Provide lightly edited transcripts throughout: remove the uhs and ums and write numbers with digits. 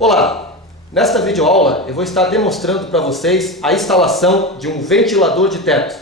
Olá! Nesta videoaula eu vou estar demonstrando para vocês a instalação de um ventilador de teto.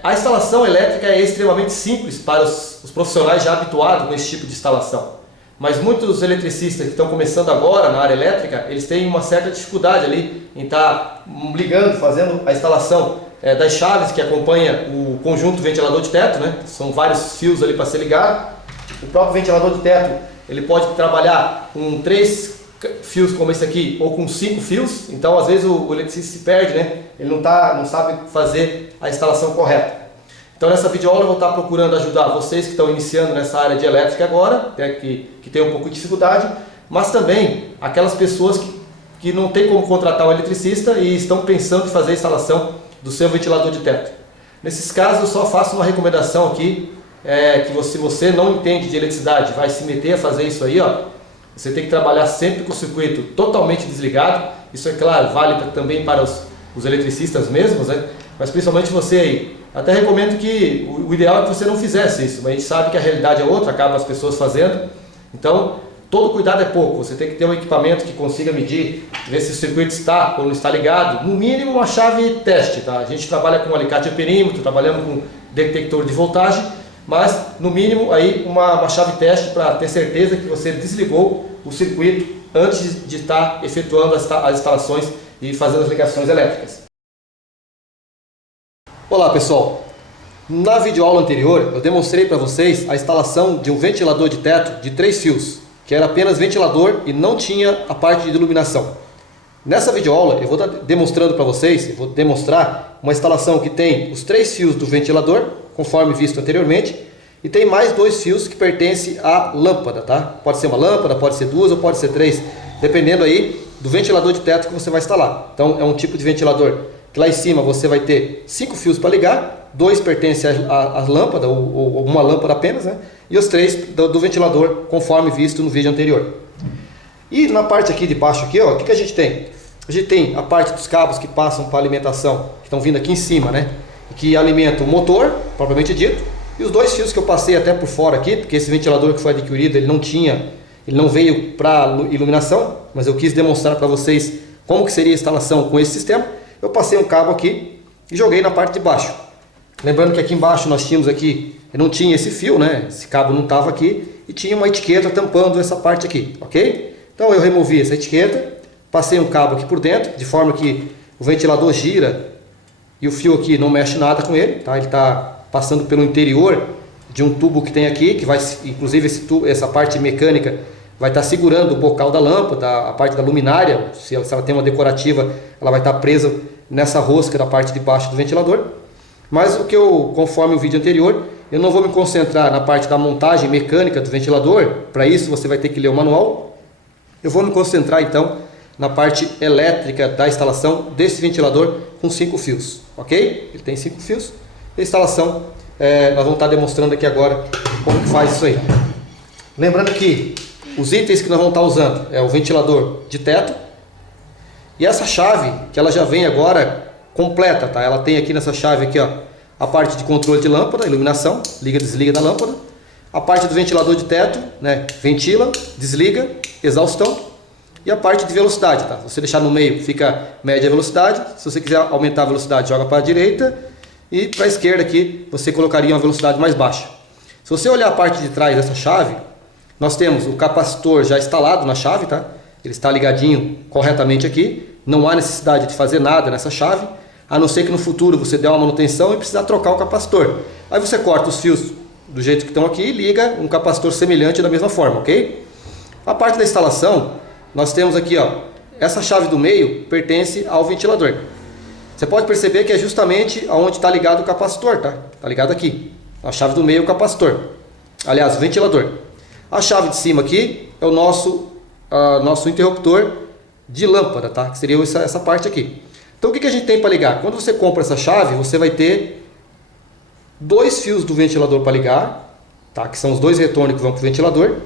A instalação elétrica é extremamente simples para os profissionais já habituados com esse tipo de instalação. Mas muitos eletricistas que estão começando agora na área elétrica, eles têm uma certa dificuldade ali em estar ligando, fazendo a instalação das chaves que acompanha o conjunto ventilador de teto, né? São vários fios ali para ser ligado. O próprio ventilador de teto ele pode trabalhar com 3 fios como esse aqui ou com 5 fios, então às vezes o eletricista se perde, né? Ele não sabe fazer a instalação correta. Então nessa videoaula eu vou estar procurando ajudar vocês que estão iniciando nessa área de elétrica agora, que tem um pouco de dificuldade, mas também aquelas pessoas que não tem como contratar um eletricista e estão pensando em fazer a instalação do seu ventilador de teto. Nesses casos eu só faço uma recomendação aqui, que se você não entende de eletricidade, vai se meter a fazer isso aí, ó, você tem que trabalhar sempre com o circuito totalmente desligado. Isso é claro, vale também para os eletricistas mesmos, né? Mas principalmente você aí. Até recomendo que o ideal é que você não fizesse isso, mas a gente sabe que a realidade é outra, acaba as pessoas fazendo. Então, todo cuidado é pouco. Você tem que ter um equipamento que consiga medir, ver se o circuito está ou não está ligado. No mínimo uma chave teste, tá? A gente trabalha com alicate de perímetro, trabalhamos com detector de voltagem, mas no mínimo aí uma chave teste para ter certeza que você desligou o circuito antes de estar efetuando as instalações e fazendo as ligações elétricas. Olá pessoal, na videoaula anterior eu demonstrei para vocês a instalação de um ventilador de teto de 3 fios, que era apenas ventilador e não tinha a parte de iluminação. Nessa videoaula eu vou estar demonstrando para vocês, eu vou demonstrar uma instalação que tem os 3 fios do ventilador, conforme visto anteriormente, e tem mais 2 fios que pertencem à lâmpada, tá? Pode ser uma lâmpada, pode ser 2 ou pode ser 3, dependendo aí do ventilador de teto que você vai instalar. Então é um tipo de ventilador que lá em cima você vai ter 5 fios para ligar, 2 pertencem à lâmpada ou uma lâmpada apenas, né? E os 3 do ventilador, conforme visto no vídeo anterior. E na parte aqui de baixo aqui, ó, o que a gente tem? A gente tem a parte dos cabos que passam para alimentação, que estão vindo aqui em cima, né? Que alimentam o motor, propriamente dito, e os 2 fios que eu passei até por fora aqui, porque esse ventilador que foi adquirido, ele não veio para iluminação, mas eu quis demonstrar para vocês como que seria a instalação com esse sistema. Eu passei um cabo aqui e joguei na parte de baixo. Lembrando que aqui embaixo nós tínhamos aqui, não tinha esse fio, né? Esse cabo não estava aqui e tinha uma etiqueta tampando essa parte aqui, ok? Então eu removi essa etiqueta, passei um cabo aqui por dentro, de forma que o ventilador gira e o fio aqui não mexe nada com ele, tá? Ele está passando pelo interior de um tubo que tem aqui, que vai, inclusive essa parte mecânica vai estar segurando o bocal da lâmpada, a parte da luminária, se ela tem uma decorativa, ela vai estar presa nessa rosca da parte de baixo do ventilador. Mas conforme o vídeo anterior, eu não vou me concentrar na parte da montagem mecânica do ventilador, para isso você vai ter que ler o manual. Eu vou me concentrar então na parte elétrica da instalação desse ventilador com 5 fios, ok? Ele tem 5 fios. A instalação, nós vamos estar demonstrando aqui agora como que faz isso aí. Lembrando que os itens que nós vamos estar usando é o ventilador de teto e essa chave que ela já vem agora completa, tá? Ela tem aqui nessa chave aqui, ó, a parte de controle de lâmpada, iluminação, liga, desliga da lâmpada, a parte do ventilador de teto, né? Ventila, desliga, exaustão e a parte de velocidade, tá? Se você deixar no meio fica média velocidade, se você quiser aumentar a velocidade joga para a direita e para a esquerda aqui você colocaria uma velocidade mais baixa. Se você olhar a parte de trás dessa chave, nós temos o capacitor já instalado na chave, tá? Ele está ligadinho corretamente aqui, não há necessidade de fazer nada nessa chave, a não ser que no futuro você dê uma manutenção e precisar trocar o capacitor. Aí você corta os fios do jeito que estão aqui e liga um capacitor semelhante da mesma forma, ok? A parte da instalação, nós temos aqui, ó, essa chave do meio pertence ao ventilador. Você pode perceber que é justamente onde está ligado o capacitor, tá? Está ligado aqui. A chave do meio é o capacitor. Aliás, o ventilador. A chave de cima aqui é o nosso interruptor de lâmpada, tá? Que seria essa parte aqui. Então o que a gente tem para ligar? Quando você compra essa chave, você vai ter 2 fios do ventilador para ligar, tá? Que são os 2 retornos que vão para o ventilador.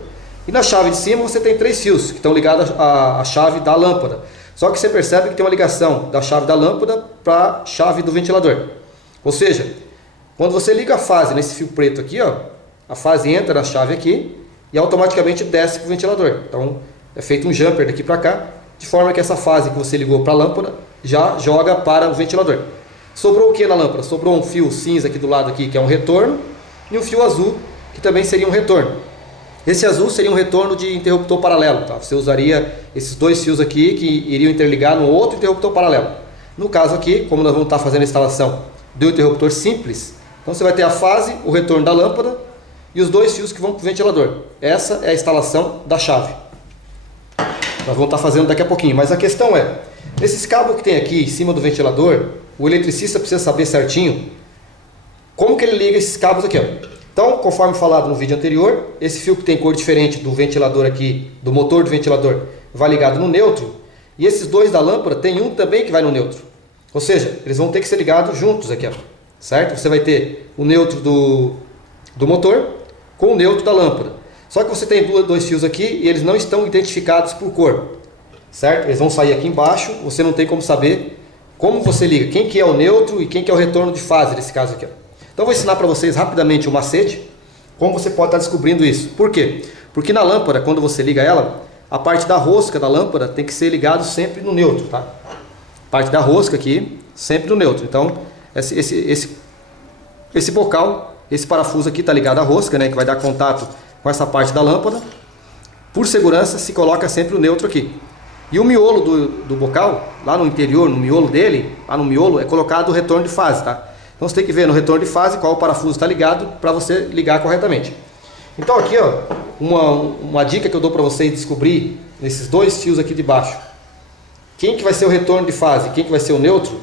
E na chave de cima você tem 3 fios que estão ligados à chave da lâmpada. Só que você percebe que tem uma ligação da chave da lâmpada para a chave do ventilador. Ou seja, quando você liga a fase nesse fio preto aqui, ó, a fase entra na chave aqui e automaticamente desce para o ventilador. Então é feito um jumper daqui para cá, de forma que essa fase que você ligou para a lâmpada já joga para o ventilador. Sobrou o que na lâmpada? Sobrou um fio cinza aqui do lado aqui, que é um retorno, e um fio azul, que também seria um retorno. Esse azul seria um retorno de interruptor paralelo, tá? Você usaria esses dois fios aqui que iriam interligar no outro interruptor paralelo. No caso aqui, como nós vamos estar fazendo a instalação do interruptor simples, então você vai ter a fase, o retorno da lâmpada e os dois fios que vão para o ventilador. Essa é a instalação da chave. Nós vamos estar fazendo daqui a pouquinho, mas a questão é, esses cabos que tem aqui em cima do ventilador, o eletricista precisa saber certinho como que ele liga esses cabos aqui, ó. Então, conforme falado no vídeo anterior, esse fio que tem cor diferente do ventilador aqui, do motor do ventilador, vai ligado no neutro, e esses dois da lâmpada tem um também que vai no neutro. Ou seja, eles vão ter que ser ligados juntos aqui, ó, certo? Você vai ter o neutro do motor com o neutro da lâmpada. Só que você tem dois fios aqui e eles não estão identificados por cor, certo? Eles vão sair aqui embaixo, você não tem como saber como você liga, quem que é o neutro e quem que é o retorno de fase nesse caso aqui, ó. Então eu vou ensinar para vocês rapidamente o macete, como você pode estar descobrindo isso. Por quê? Porque na lâmpada, quando você liga ela, a parte da rosca da lâmpada tem que ser ligado sempre no neutro, tá? A parte da rosca aqui, sempre no neutro. Então, esse bocal, esse parafuso aqui está ligado à rosca, né, que vai dar contato com essa parte da lâmpada. Por segurança, se coloca sempre o neutro aqui. E o miolo do bocal, lá no interior, no miolo dele, lá no miolo, é colocado o retorno de fase, tá? Então você tem que ver no retorno de fase qual o parafuso está ligado para você ligar corretamente. Então aqui, ó, uma dica que eu dou para vocês descobrir nesses dois fios aqui de baixo. Quem que vai ser o retorno de fase, quem que vai ser o neutro.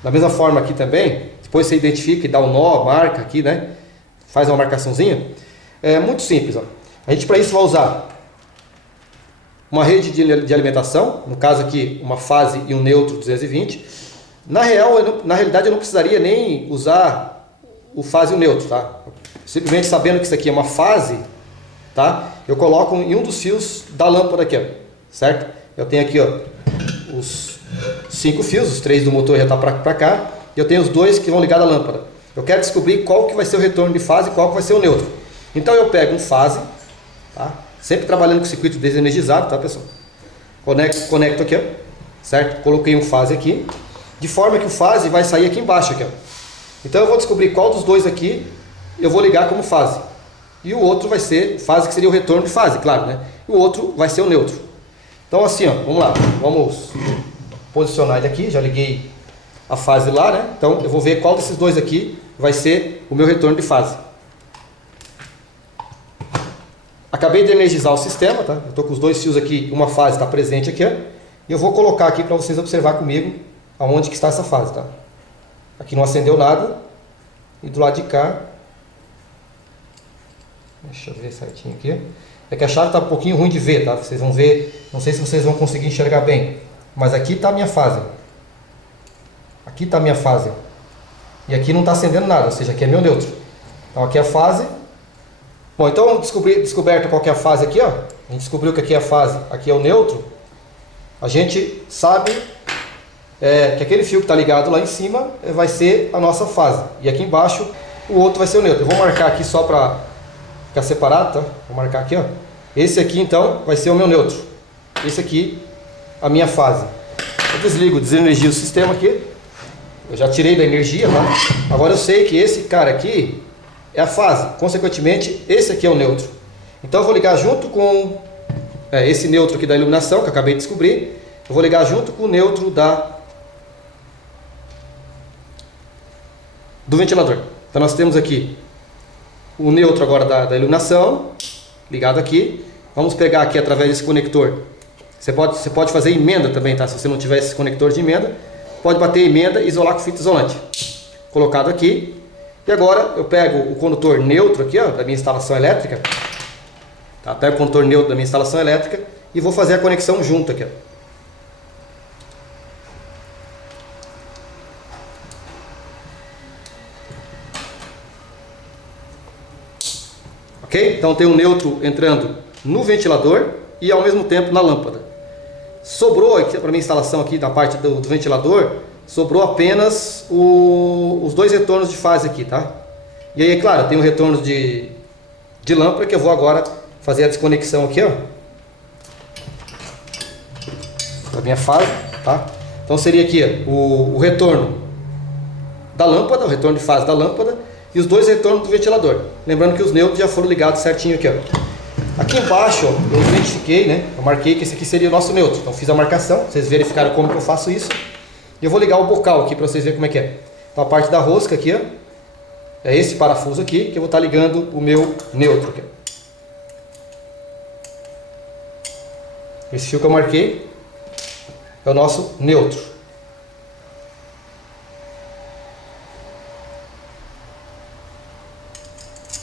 Da mesma forma aqui também, depois você identifica e dá um nó, marca aqui, né? Faz uma marcaçãozinha. É muito simples, ó. A gente para isso vai usar uma rede de alimentação, no caso aqui uma fase e um neutro 220. Na realidade eu não precisaria nem usar o fase e o neutro, tá? Simplesmente sabendo que isso aqui é uma fase, tá? Eu coloco em um dos fios da lâmpada aqui, ó, certo? Eu tenho aqui, ó, os 5 fios, os 3 do motor já está para cá, e eu tenho os 2 que vão ligar à lâmpada. Eu quero descobrir qual que vai ser o retorno de fase e qual que vai ser o neutro. Então eu pego um fase, tá? Sempre trabalhando com circuito desenergizado, tá, pessoal? Conecto aqui, ó, certo? Coloquei um fase aqui, de forma que o fase vai sair aqui embaixo, aqui, ó. Então eu vou descobrir qual dos dois aqui eu vou ligar como fase. E o outro vai ser fase, que seria o retorno de fase, claro, né? E o outro vai ser o neutro. Então assim, ó, vamos lá. Vamos posicionar ele aqui, já liguei a fase lá, né? Então eu vou ver qual desses dois aqui vai ser o meu retorno de fase. Acabei de energizar o sistema, tá? Eu estou com os dois fios aqui, uma fase está presente aqui, ó. E eu vou colocar aqui para vocês observar comigo aonde que está essa fase, tá? Aqui não acendeu nada. E do lado de cá, deixa eu ver certinho aqui. É que a chave está um pouquinho ruim de ver, tá? Vocês vão ver, não sei se vocês vão conseguir enxergar bem. Mas aqui está a minha fase. Aqui está a minha fase. E aqui não está acendendo nada, ou seja, aqui é meu neutro. Então aqui é a fase. Bom, então descoberto qual que é a fase aqui, ó. A gente descobriu que aqui é a fase, aqui é o neutro. A gente sabe que aquele fio que está ligado lá em cima vai ser a nossa fase. E aqui embaixo o outro vai ser o neutro. Eu vou marcar aqui só para ficar separado, tá? Vou marcar aqui, ó. Esse aqui então vai ser o meu neutro. Esse aqui a minha fase. Eu desligo, desenergio o sistema aqui. Eu já tirei da energia, tá? Agora eu sei que esse cara aqui é a fase. Consequentemente, esse aqui é o neutro. Então eu vou ligar junto com esse neutro aqui da iluminação, que eu acabei de descobrir. Eu vou ligar junto com o neutro do ventilador. Então nós temos aqui o neutro agora da iluminação, ligado aqui. Vamos pegar aqui através desse conector. Você pode fazer emenda também, tá? Se você não tiver esse conector de emenda, pode bater emenda e isolar com fita isolante. Colocado aqui. E agora eu pego o condutor neutro aqui, ó, da minha instalação elétrica. Tá? Pego o condutor neutro da minha instalação elétrica e vou fazer a conexão junto aqui, ó. Ok? Então tem um neutro entrando no ventilador e ao mesmo tempo na lâmpada. Sobrou aqui para minha instalação aqui da parte do ventilador, sobrou apenas os dois retornos de fase aqui, tá? E aí, claro, tem um retorno de lâmpada que eu vou agora fazer a desconexão aqui, ó. da minha fase, tá? Então seria aqui o retorno da lâmpada, o retorno de fase da lâmpada e os dois retornos do ventilador. Lembrando que os neutros já foram ligados certinho aqui, ó. Aqui embaixo, ó, eu identifiquei, né? Eu marquei que esse aqui seria o nosso neutro. Então fiz a marcação, vocês verificaram como que eu faço isso. E eu vou ligar o bocal aqui para vocês verem como é que é. Então a parte da rosca aqui, ó, é esse parafuso aqui que eu vou estar ligando o meu neutro aqui. Esse fio que eu marquei é o nosso neutro.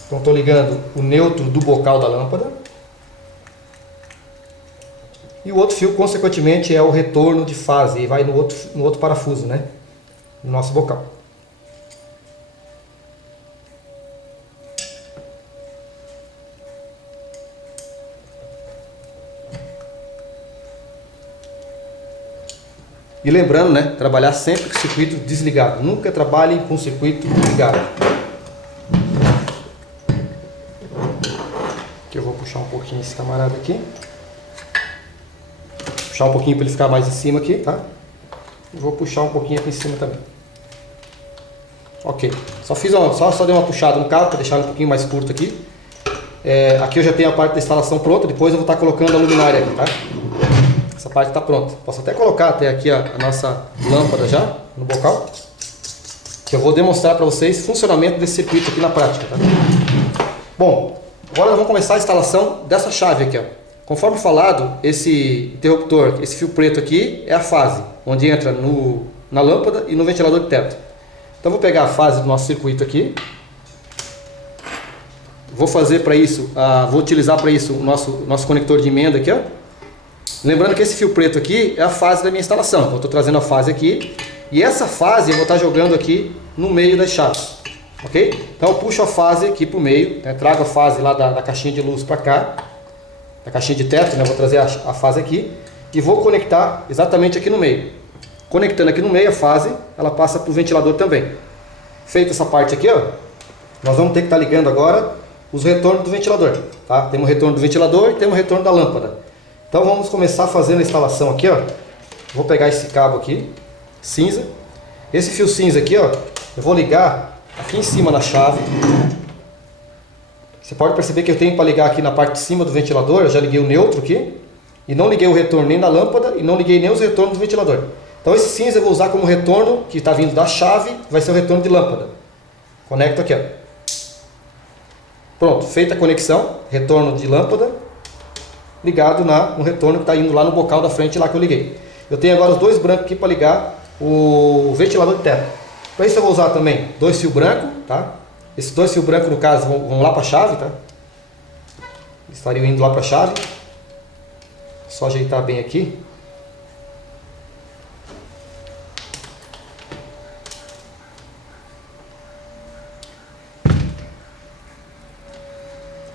Então estou ligando o neutro do bocal da lâmpada. E o outro fio, consequentemente, é o retorno de fase. E vai no outro parafuso, né? No nosso bocal. E lembrando, né? Trabalhar sempre com o circuito desligado. Nunca trabalhe com o circuito ligado. Aqui eu vou puxar um pouquinho esse camarada aqui. Puxar um pouquinho para ele ficar mais em cima aqui, tá? E vou puxar um pouquinho aqui em cima também. Ok. Só dei uma puxada no cabo para deixar um pouquinho mais curto aqui. Aqui eu já tenho a parte da instalação pronta. Depois eu vou estar colocando a luminária aqui, tá? Essa parte está pronta. Posso até colocar até aqui a nossa lâmpada já no bocal. Que eu vou demonstrar para vocês o funcionamento desse circuito aqui na prática, tá? Bom, agora nós vamos começar a instalação dessa chave aqui, ó. Conforme falado, esse interruptor, esse fio preto aqui é a fase, onde entra na lâmpada e no ventilador de teto. Então vou pegar a fase do nosso circuito aqui. Vou utilizar para isso o nosso conector de emenda aqui, ó. Lembrando que esse fio preto aqui é a fase da minha instalação. Então eu estou trazendo a fase aqui. E essa fase eu vou estar jogando aqui no meio das chaves. Ok? Então eu puxo a fase aqui para o meio, né? Trago a fase lá da caixinha de luz para cá. Da caixinha de teto, né? Vou trazer a fase aqui. E vou conectar exatamente aqui no meio. Conectando aqui no meio a fase, ela passa para o ventilador também. Feita essa parte aqui, ó, nós vamos ter que estar ligando agora os retornos do ventilador. Tá? Temos o retorno do ventilador e temos o retorno da lâmpada. Então vamos começar fazendo a instalação aqui, ó. Vou pegar esse cabo aqui, cinza. Esse fio cinza aqui, ó, eu vou ligar aqui em cima na chave. Você pode perceber que eu tenho para ligar aqui na parte de cima do ventilador. Eu já liguei o neutro aqui. E não liguei o retorno nem da lâmpada e não liguei nem os retornos do ventilador. Então esse cinza eu vou usar como retorno, que está vindo da chave, vai ser o retorno de lâmpada. Conecto aqui, ó. Pronto, feita a conexão, retorno de lâmpada, ligado no retorno que está indo lá no bocal da frente lá que eu liguei. Eu tenho agora os dois brancos aqui para ligar o ventilador de teto. Para isso eu vou usar também dois fios brancos, tá? Esses dois fios brancos no caso vão lá para a chave, tá? Estariam indo lá para a chave. Só ajeitar bem aqui.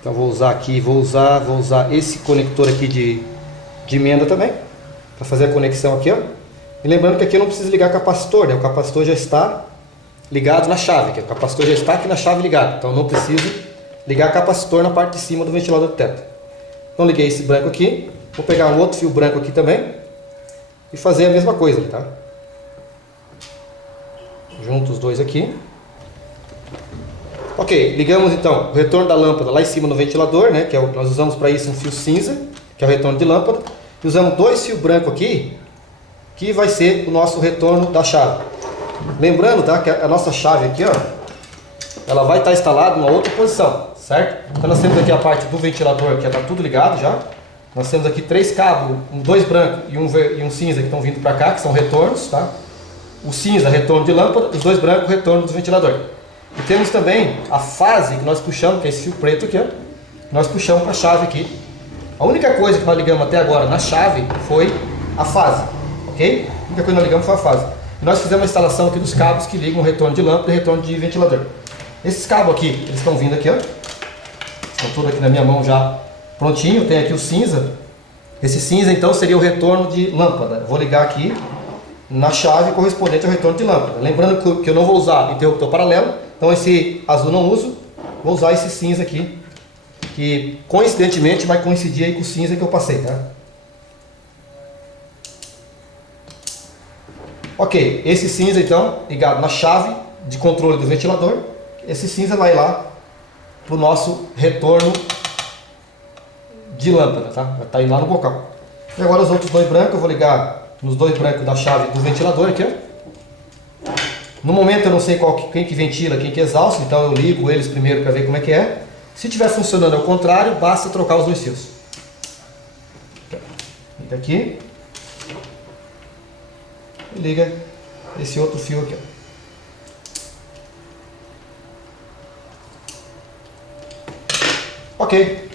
Então vou usar aqui, vou usar esse conector aqui de emenda também, para fazer a conexão aqui, ó. E lembrando que aqui eu não preciso ligar capacitor, né? O capacitor já está ligado na chave, que o capacitor já está aqui na chave ligado, então eu não preciso ligar capacitor na parte de cima do ventilador de teto. Então liguei esse branco aqui, vou pegar um outro fio branco aqui também e fazer a mesma coisa, tá? Junto os dois aqui. Ok, ligamos então o retorno da lâmpada lá em cima no ventilador, né? Que é nós usamos para isso um fio cinza, que é o retorno de lâmpada. E usamos dois fios brancos aqui, que vai ser o nosso retorno da chave. Lembrando, tá, que a nossa chave aqui, ó, ela vai estar instalada numa outra posição, certo? Então nós temos aqui a parte do ventilador, que já está tudo ligado já. Nós temos aqui três cabos, dois brancos e um cinza que estão vindo para cá, que são retornos, tá? O cinza, retorno de lâmpada, os dois brancos, retorno do ventilador. E temos também a fase que nós puxamos, que é esse fio preto aqui, ó. Nós puxamos para a chave aqui. A única coisa que nós ligamos até agora na chave foi a fase, ok? A única coisa que nós ligamos foi a fase. E nós fizemos a instalação aqui dos cabos que ligam o retorno de lâmpada e o retorno de ventilador. Esses cabos aqui, eles estão vindo aqui, ó. Estão todos aqui na minha mão já prontinho. Tem aqui o cinza. Esse cinza então seria o retorno de lâmpada. Eu vou ligar aqui na chave correspondente ao retorno de lâmpada. Lembrando que eu não vou usar interruptor paralelo, então esse azul não uso. Vou usar esse cinza aqui, que coincidentemente vai coincidir aí com o cinza que eu passei, tá? Ok, esse cinza então ligado na chave de controle do ventilador, esse cinza vai lá para o nosso retorno de lâmpada, tá? Vai estar indo lá no bocal. E agora os outros dois brancos, eu vou ligar nos dois brancos da chave do ventilador aqui, ó. No momento eu não sei quem que ventila, quem que exausta, então eu ligo eles primeiro para ver como é que é. Se estiver funcionando ao contrário, basta trocar os dois fios. Liga aqui. E liga esse outro fio aqui, ó. Ok,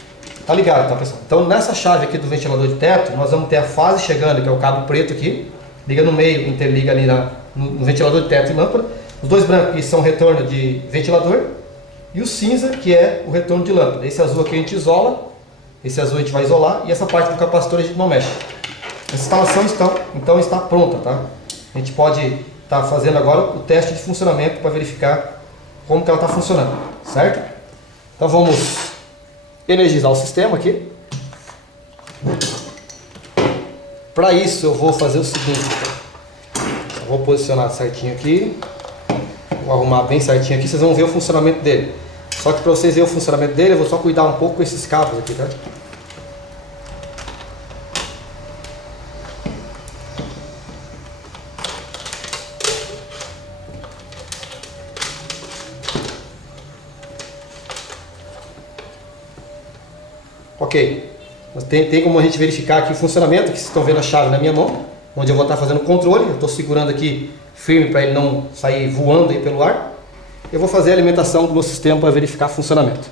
tá ligado, tá, pessoal? Então nessa chave aqui do ventilador de teto, nós vamos ter a fase chegando, que é o cabo preto aqui, liga no meio, interliga ali no ventilador de teto e lâmpada. Os dois brancos que são retorno de ventilador, e o cinza que é o retorno de lâmpada. Esse azul aqui a gente isola, esse azul a gente vai isolar, e essa parte do capacitor a gente não mexe. Essa instalação então está pronta, tá? A gente pode estar fazendo agora o teste de funcionamento para verificar como que ela está funcionando, certo? Então vamos energizar o sistema aqui. Para isso eu vou fazer o seguinte, eu vou posicionar certinho aqui, vou arrumar bem certinho aqui, vocês vão ver o funcionamento dele. Só que para vocês verem o funcionamento dele, eu vou só cuidar um pouco com esses cabos aqui, tá? Ok, mas tem como a gente verificar aqui o funcionamento, que vocês estão vendo a chave na minha mão, onde eu vou estar fazendo o controle. Eu estou segurando aqui firme para ele não sair voando aí pelo ar. Eu vou fazer a alimentação do meu sistema para verificar o funcionamento.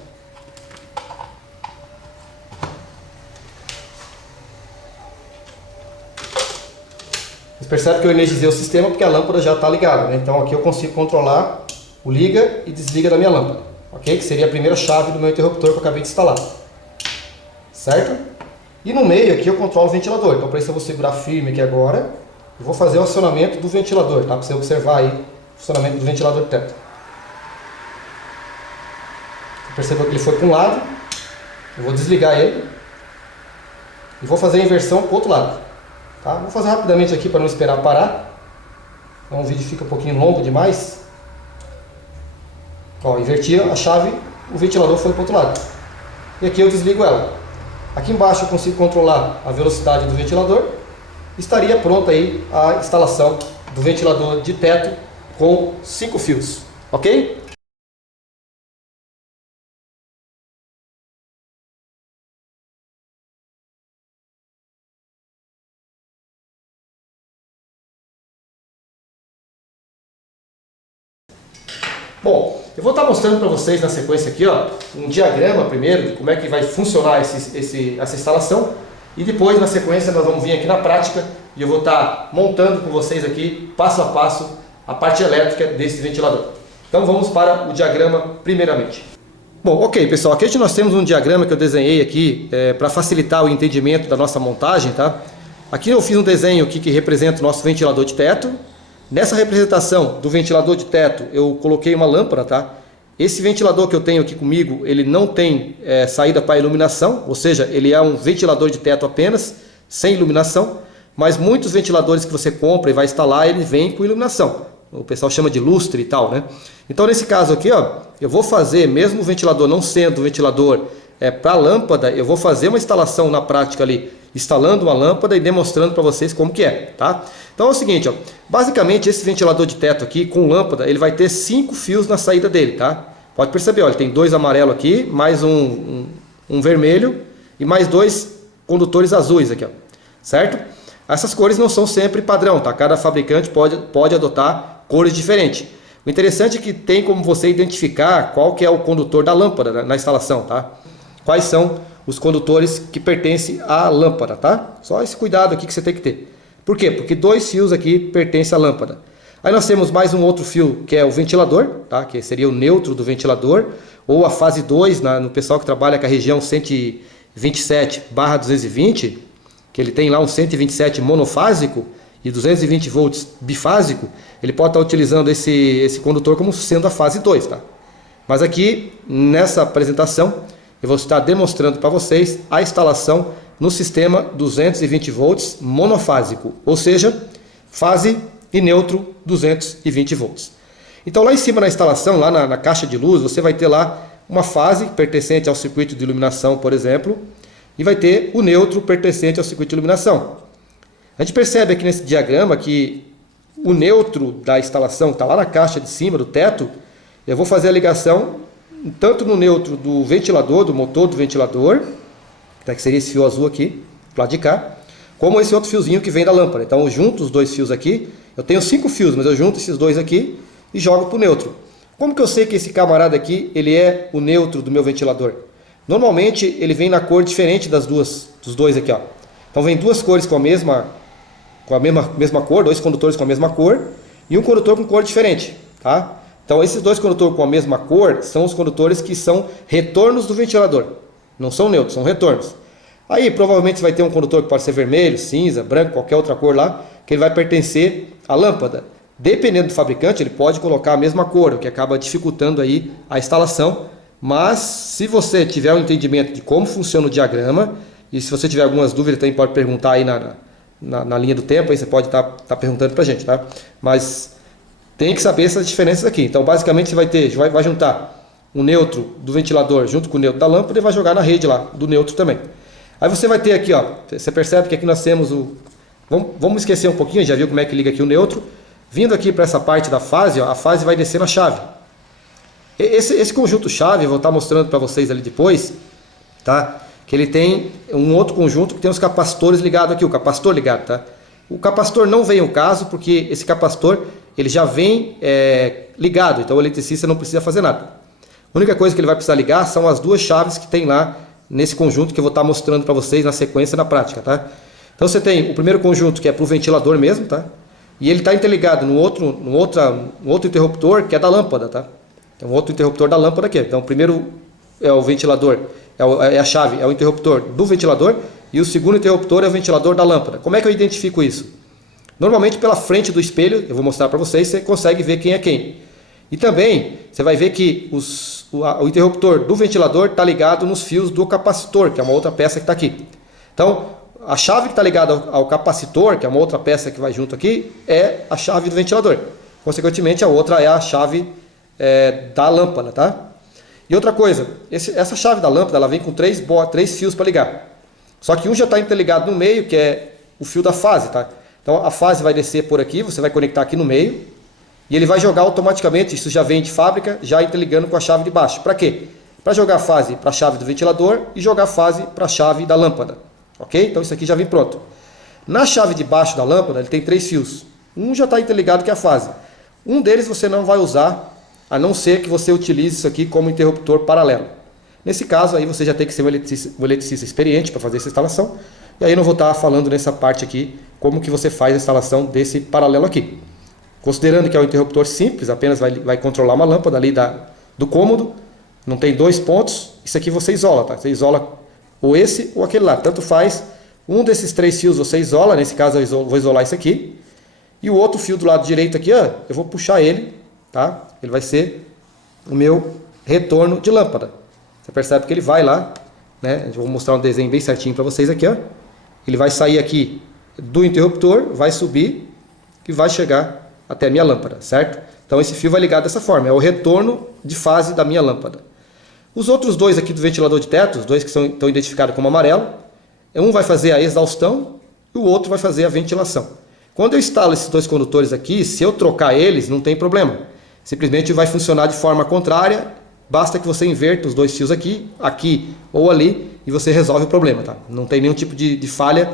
Vocês percebem que eu energizei o sistema porque a lâmpada já está ligada, né? Então aqui eu consigo controlar o liga e desliga da minha lâmpada, ok? Que seria a primeira chave do meu interruptor que eu acabei de instalar. Certo? E no meio aqui eu controlo o ventilador. Então para isso eu vou segurar firme aqui agora e vou fazer o acionamento do ventilador, tá? Para você observar aí o funcionamento do ventilador de teto. Você percebeu que ele foi para um lado, eu vou desligar ele e vou fazer a inversão para o outro lado, tá? Vou fazer rapidamente aqui para não esperar parar, então o vídeo fica um pouquinho longo demais. Ó, inverti a chave, o ventilador foi para o outro lado e aqui eu desligo ela. Aqui embaixo eu consigo controlar a velocidade do ventilador. Estaria pronta aí a instalação do ventilador de teto com 5 fios, ok? Bom, eu vou estar mostrando para vocês na sequência aqui, ó, um diagrama primeiro de como é que vai funcionar essa instalação, e depois na sequência nós vamos vir aqui na prática e eu vou estar montando com vocês aqui passo a passo a parte elétrica desse ventilador. Então vamos para o diagrama primeiramente. Bom, ok pessoal, aqui nós temos um diagrama que eu desenhei aqui para facilitar o entendimento da nossa montagem, tá? Aqui eu fiz um desenho aqui que representa o nosso ventilador de teto. Nessa representação do ventilador de teto, eu coloquei uma lâmpada, tá? Esse ventilador que eu tenho aqui comigo, ele não tem saída para iluminação, ou seja, ele é um ventilador de teto apenas, sem iluminação, mas muitos ventiladores que você compra e vai instalar, ele vem com iluminação. O pessoal chama de lustre e tal, né? Então nesse caso aqui, ó, eu vou fazer, mesmo o ventilador não sendo um ventilador para lâmpada, eu vou fazer uma instalação na prática ali, instalando uma lâmpada e demonstrando para vocês como que é, tá? Então é o seguinte, ó, basicamente esse ventilador de teto aqui com lâmpada, ele vai ter 5 fios na saída dele, tá? Pode perceber, ó, ele tem 2 amarelos aqui, mais um vermelho e mais 2 condutores azuis aqui, ó, certo? Essas cores não são sempre padrão, tá? Cada fabricante pode adotar cores diferentes. O interessante é que tem como você identificar qual que é o condutor da lâmpada na instalação, tá? Quais são os condutores que pertencem à lâmpada, tá? Só esse cuidado aqui que você tem que ter. Por quê? Porque 2 fios aqui pertencem à lâmpada. Aí nós temos mais um outro fio que é o ventilador, tá? Que seria o neutro do ventilador, ou a fase 2, no pessoal que trabalha com a região 127/220, que ele tem lá um 127 monofásico e 220 volts bifásico, ele pode estar utilizando esse condutor como sendo a fase 2, tá? Mas aqui, nessa apresentação, eu vou estar demonstrando para vocês a instalação no sistema 220 volts monofásico, ou seja, fase e neutro 220 volts. Então lá em cima na instalação, lá na caixa de luz, você vai ter lá uma fase pertencente ao circuito de iluminação, por exemplo, e vai ter o neutro pertencente ao circuito de iluminação. A gente percebe aqui nesse diagrama que o neutro da instalação está lá na caixa de cima, do teto. Eu vou fazer a ligação tanto no neutro do ventilador, do motor do ventilador, que seria esse fio azul aqui, do lado de cá, como esse outro fiozinho que vem da lâmpada. Então eu junto os dois fios aqui, eu tenho 5 fios, mas eu junto esses dois aqui e jogo para o neutro. Como que eu sei que esse camarada aqui, ele é o neutro do meu ventilador? Normalmente ele vem na cor diferente dos dois aqui, ó. Então vem duas cores com a mesma cor, dois condutores com a mesma cor e um condutor com cor diferente, tá? Então esses dois condutores com a mesma cor são os condutores que são retornos do ventilador. Não são neutros, são retornos. Aí provavelmente você vai ter um condutor que pode ser vermelho, cinza, branco, qualquer outra cor lá, que ele vai pertencer à lâmpada. Dependendo do fabricante, ele pode colocar a mesma cor, o que acaba dificultando aí a instalação. Mas se você tiver um entendimento de como funciona o diagrama, e se você tiver algumas dúvidas, também pode perguntar aí na linha do tempo, aí você pode estar perguntando pra gente, tá? Mas tem que saber essas diferenças aqui. Então basicamente você vai juntar o neutro do ventilador junto com o neutro da lâmpada e vai jogar na rede lá, do neutro também. Aí você vai ter aqui, ó, você percebe que aqui nós temos o... Vamos esquecer um pouquinho, já viu como é que liga aqui o neutro. Vindo aqui para essa parte da fase, ó, a fase vai descer na chave. Esse conjunto chave, eu vou estar mostrando para vocês ali depois, tá? Que ele tem um outro conjunto que tem os capacitores ligados aqui, o capacitor ligado, tá? O capacitor não vem ao caso, porque esse capacitor ele já vem ligado, então o eletricista não precisa fazer nada. A única coisa que ele vai precisar ligar são as duas chaves que tem lá nesse conjunto que eu vou estar mostrando para vocês na sequência na prática, tá? Então você tem o primeiro conjunto que é para o ventilador mesmo, tá? E ele está interligado no outro interruptor que é da lâmpada, tá? Então outro interruptor da lâmpada aqui. Então o primeiro é o ventilador, é a chave, é o interruptor do ventilador, e o segundo interruptor é o ventilador da lâmpada. Como é que eu identifico isso? Normalmente pela frente do espelho, eu vou mostrar para vocês, você consegue ver quem é quem. E também você vai ver que o interruptor do ventilador está ligado nos fios do capacitor, que é uma outra peça que está aqui. Então a chave que está ligada ao capacitor, que é uma outra peça que vai junto aqui, é a chave do ventilador. Consequentemente a outra é a chave da lâmpada, tá? E outra coisa, essa chave da lâmpada ela vem com três fios para ligar. Só que um já está interligado no meio, que é o fio da fase, tá? Então a fase vai descer por aqui, você vai conectar aqui no meio, e ele vai jogar automaticamente, isso já vem de fábrica, já interligando com a chave de baixo. Para quê? Para jogar a fase para a chave do ventilador e jogar a fase para a chave da lâmpada. Ok? Então isso aqui já vem pronto. Na chave de baixo da lâmpada ele tem 3 fios. Um já está interligado que é a fase. Um deles você não vai usar, a não ser que você utilize isso aqui como interruptor paralelo. Nesse caso aí você já tem que ser um eletricista experiente para fazer essa instalação. E aí eu não vou estar falando nessa parte aqui como que você faz a instalação desse paralelo aqui. Considerando que é um interruptor simples, apenas vai controlar uma lâmpada ali do cômodo, não tem 2 pontos, isso aqui você isola, tá? Você isola ou esse ou aquele lá, tanto faz. Um desses 3 fios você isola, nesse caso eu vou isolar esse aqui. E o outro fio do lado direito aqui, ó, eu vou puxar ele, tá? Ele vai ser o meu retorno de lâmpada. Você percebe que ele vai lá, né? Eu vou mostrar um desenho bem certinho para vocês aqui, ó. Ele vai sair aqui do interruptor, vai subir e vai chegar até a minha lâmpada, certo? Então esse fio vai ligar dessa forma, é o retorno de fase da minha lâmpada. Os outros dois aqui do ventilador de teto, os dois que estão identificados como amarelo, um vai fazer a exaustão e o outro vai fazer a ventilação. Quando eu instalo esses dois condutores aqui, se eu trocar eles, não tem problema. Simplesmente vai funcionar de forma contrária, basta que você inverta os dois fios aqui ou ali, e você resolve o problema, tá? Não tem nenhum tipo de falha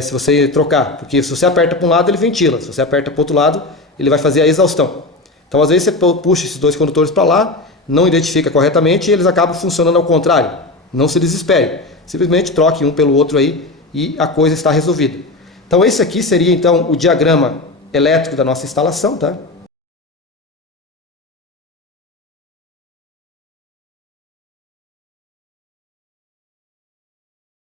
se você trocar, porque se você aperta para um lado ele ventila, se você aperta para o outro lado ele vai fazer a exaustão. Então às vezes você puxa esses dois condutores para lá, não identifica corretamente e eles acabam funcionando ao contrário. Não se desespere, simplesmente troque um pelo outro aí e a coisa está resolvida. Então esse aqui seria então o diagrama elétrico da nossa instalação, tá?